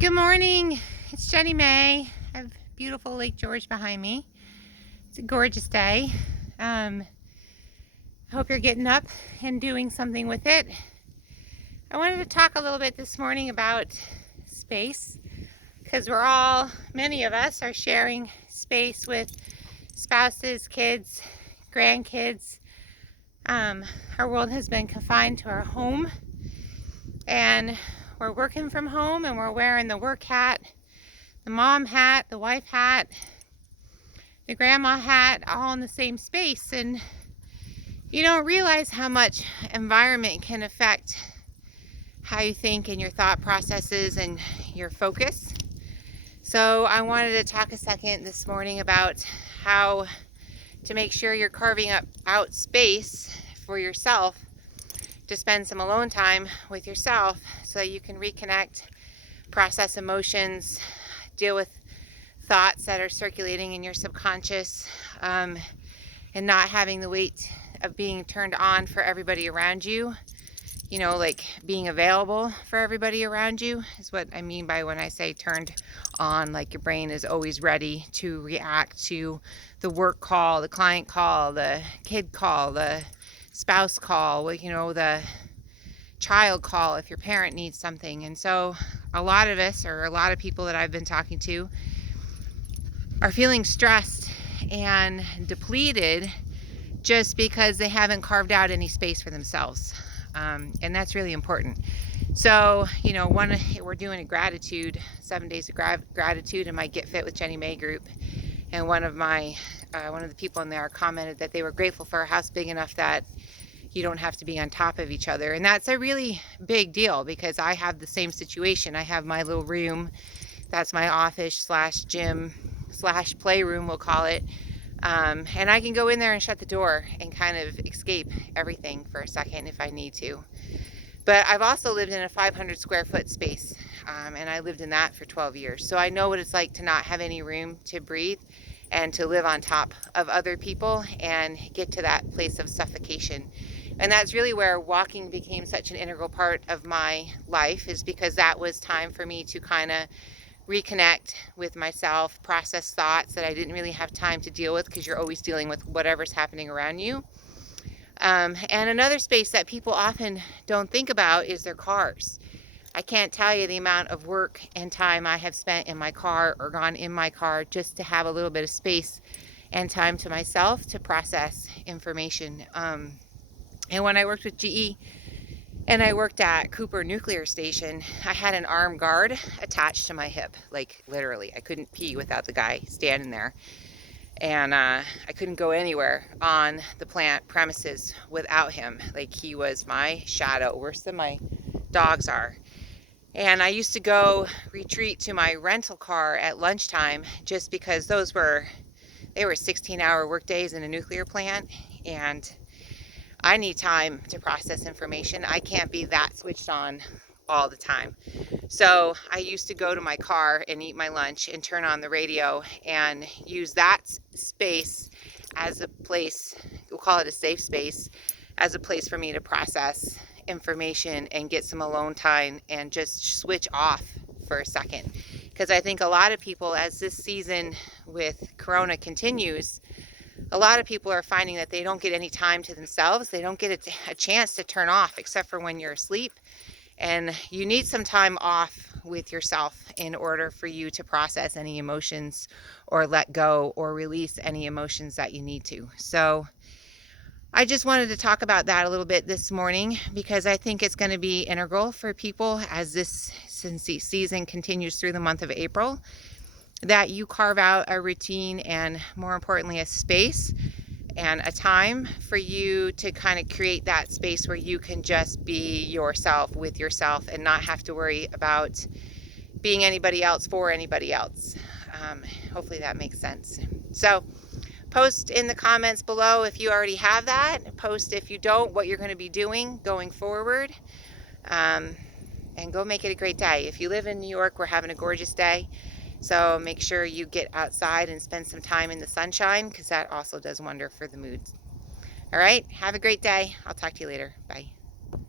Good morning. It's Jenny May. I have beautiful Lake George behind me. It's a gorgeous day. I hope you're getting up and doing something with it. I wanted to talk a little bit this morning about space because many of us are sharing space with spouses, kids, grandkids. Our world has been confined to our home, and we're working from home, and we're wearing the work hat, the mom hat, the wife hat, the grandma hat, all in the same space. And you don't realize how much environment can affect how you think and your thought processes and your focus. So I wanted to talk a second this morning about how to make sure you're carving out space for yourself to spend some alone time with yourself so that you can reconnect, process emotions, deal with thoughts that are circulating in your subconscious, and not having the weight of being turned on for everybody around you. You know, like being available for everybody around you is what I mean by when I say turned on, like your brain is always ready to react to the work call, the client call, the kid call, the spouse call, the child call if your parent needs something. And so a lot of us, or a lot of people that I've been talking to, are feeling stressed and depleted just because they haven't carved out any space for themselves. And that's really important. So, we're doing a gratitude, 7 days of gratitude in my Get Fit with Jenny May group. And one of the people in there commented that they were grateful for a house big enough that you don't have to be on top of each other. And that's a really big deal because I have the same situation. I have my little room. That's my office / gym / playroom, we'll call it. And I can go in there and shut the door and kind of escape everything for a second if I need to. But I've also lived in a 500 square foot space, and I lived in that for 12 years. So I know what it's like to not have any room to breathe and to live on top of other people and get to that place of suffocation. And that's really where walking became such an integral part of my life, is because that was time for me to kind of reconnect with myself, process thoughts that I didn't really have time to deal with because you're always dealing with whatever's happening around you. And another space that people often don't think about is their cars. I can't tell you the amount of work and time I have spent in my car or gone in my car just to have a little bit of space and time to myself to process information. And when I worked with GE and I worked at Cooper Nuclear Station, I had an armed guard attached to my hip, like literally. I couldn't pee without the guy standing there. And I couldn't go anywhere on the plant premises without him. Like, he was my shadow, worse than my dogs are. And I used to go retreat to my rental car at lunchtime just because they were 16-hour work days in a nuclear plant, and I need time to process information. I can't be that switched on all the time. So I used to go to my car and eat my lunch and turn on the radio and use that space as a place, we'll call it a safe space, as a place for me to process information and get some alone time and just switch off for a second. Because I think a lot of people, as this season with Corona continues, a lot of people are finding that they don't get any time to themselves. They don't get a chance to turn off except for when you're asleep. And you need some time off with yourself in order for you to process any emotions or let go or release any emotions that you need to. So I just wanted to talk about that a little bit this morning because I think it's going to be integral for people as this season continues through the month of April, that you carve out a routine and, more importantly, a space and a time for you to kind of create that space where you can just be yourself with yourself and not have to worry about being anybody else for anybody else. Hopefully that makes sense. So post in the comments below if you already have that. Post if you don't, what you're going to be doing going forward. And go make it a great day. If you live in New York, we're having a gorgeous day. So make sure you get outside and spend some time in the sunshine, because that also does wonder for the mood. All right, have a great day. I'll talk to you later. Bye.